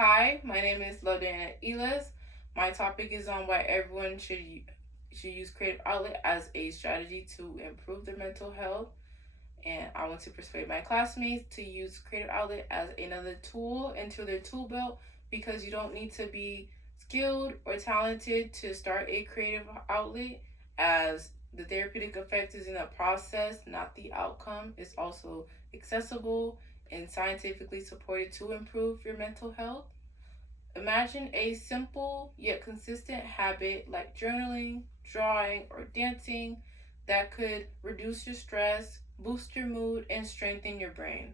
Hi, my name is Lodana Elas. My topic is on why everyone should use creative outlet as a strategy to improve their mental health. And I want to persuade my classmates to use creative outlet as another tool into their tool belt because you don't need to be skilled or talented to start a creative outlet, as the therapeutic effect is in the process, not the outcome. It's also accessible and scientifically supported to improve your mental health. Imagine a simple yet consistent habit like journaling, drawing, or dancing that could reduce your stress, boost your mood, and strengthen your brain.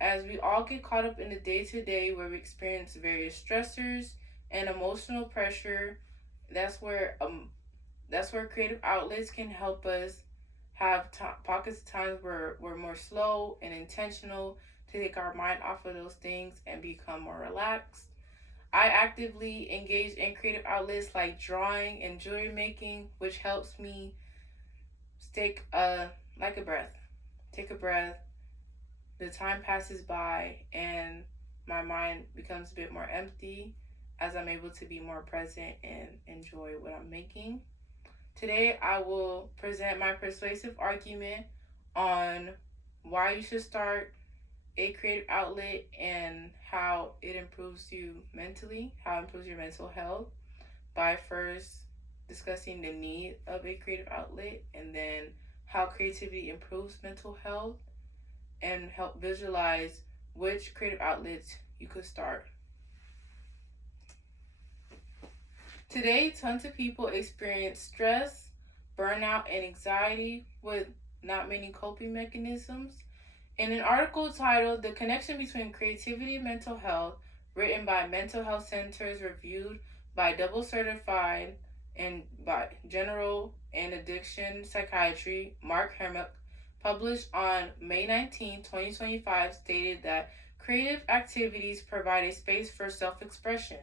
As we all get caught up in the day to day where we experience various stressors and emotional pressure, that's where um that's where creative outlets can help us have pockets of times where we're more slow and intentional to take our mind off of those things and become more relaxed. I actively engage in creative outlets like drawing and jewelry making, which helps me take like a breath. Take a breath. The time passes by and my mind becomes a bit more empty as I'm able to be more present and enjoy what I'm making. Today I will present my persuasive argument on why you should start a creative outlet and how it improves you mentally, how it improves your mental health, by first discussing the need of a creative outlet and then how creativity improves mental health and help visualize which creative outlets you could start. Today, tons of people experience stress, burnout, and anxiety with not many coping mechanisms. In an article titled The Connection Between Creativity and Mental Health, written by Mental Health Centers, reviewed by double certified and by general and addiction psychiatry, Mark Herrick, published on May 19, 2025, stated that creative activities provide a space for self expression,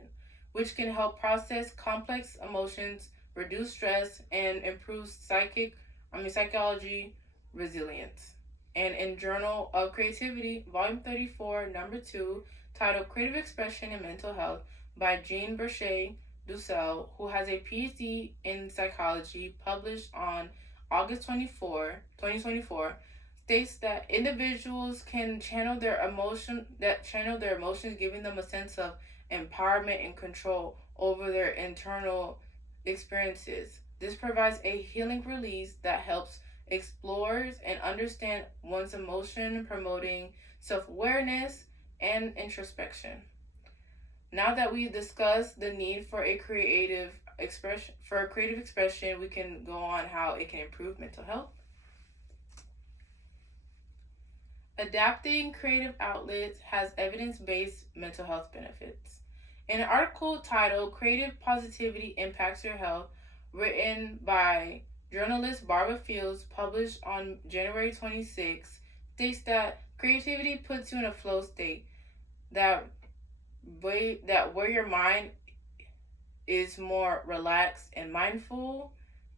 which can help process complex emotions, reduce stress, and improve psychology resilience. And in Journal of Creativity, Volume 34, Number 2, titled Creative Expression and Mental Health by Jean Berchet Dussel, who has a PhD in psychology, published on August 2024, states that individuals can channel their emotions, giving them a sense of empowerment and control over their internal experiences. This provides a healing release that helps explores and understand one's emotion, promoting self-awareness and introspection. Now that we discussed the need for a creative expression, we can go on how it can improve mental health. Adapting creative outlets has evidence-based mental health benefits. In an article titled Creative Positivity Impacts Your Health, written by journalist Barbara Fields, published on January 26, states that creativity puts you in a flow state that where your mind is more relaxed and mindful,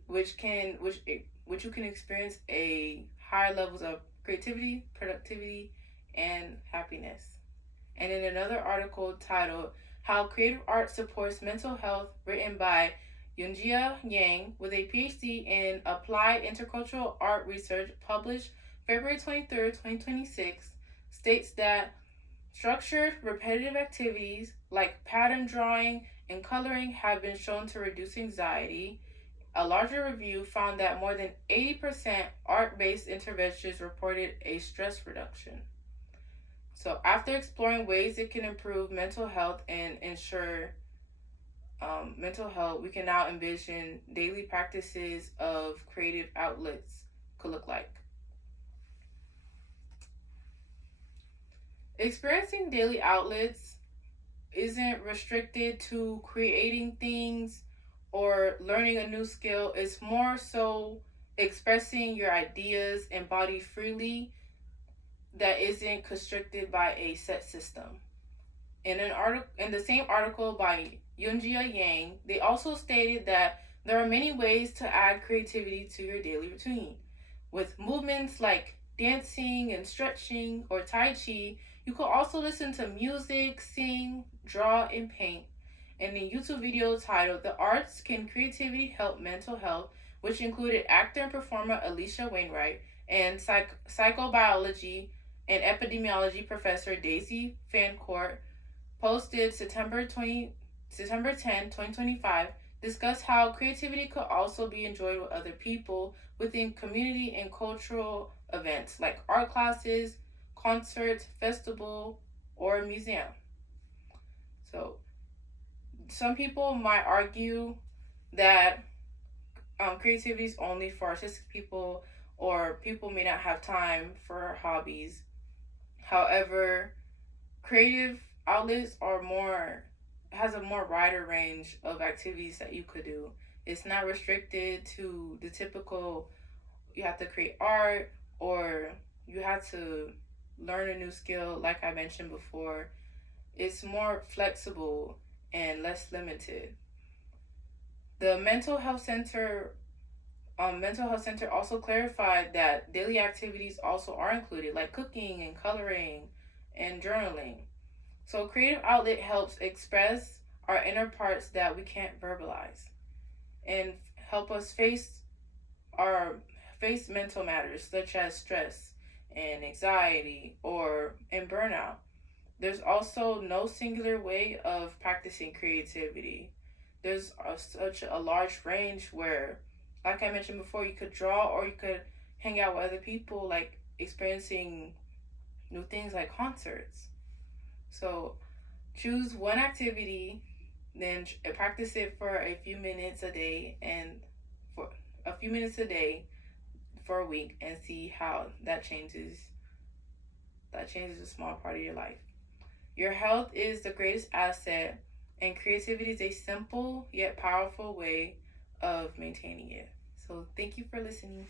which you can experience a higher levels of creativity, productivity, and happiness. And in another article titled How Creative Art Supports Mental Health, written by Yunjia Yang, with a PhD in Applied Intercultural Art Research, published February 23rd, 2026, states that structured, repetitive activities like pattern drawing and coloring have been shown to reduce anxiety. A larger review found that more than 80% art-based interventions reported a stress reduction. So, after exploring ways it can improve mental health and ensure mental health, we can now envision daily practices of creative outlets could look like. Experiencing daily outlets isn't restricted to creating things or learning a new skill. It's more so expressing your ideas and body freely that isn't constricted by a set system. In the same article by Yunjia Yang, they also stated that there are many ways to add creativity to your daily routine, with movements like dancing and stretching or Tai Chi. You could also listen to music, sing, draw, and paint. In a YouTube video titled The Arts Can Creativity Help Mental Health, which included actor and performer Alicia Wainwright and psychobiology and epidemiology professor Daisy Fancourt, posted September 10, 2025, discussed how creativity could also be enjoyed with other people within community and cultural events like art classes, concerts, festival, or museum. So some people might argue that creativity is only for artistic people, or people may not have time for hobbies. However, creative outlets are more has a more wider range of activities that you could do. It's not restricted to the typical you have to create art or you have to learn a new skill like I mentioned before. It's more flexible and less limited. The mental health center also clarified that daily activities also are included, like cooking and coloring and journaling. So creative outlet helps express our inner parts that we can't verbalize and help us face mental matters such as stress and anxiety or and burnout. There's also no singular way of practicing creativity. There's such a large range where, like I mentioned before, you could draw or you could hang out with other people, like experiencing new things like concerts. So choose one activity, then practice it for a few minutes a day and for a few minutes a day for a week and see how that changes a small part of your life. Your health is the greatest asset, and creativity is a simple yet powerful way of maintaining it. So, thank you for listening.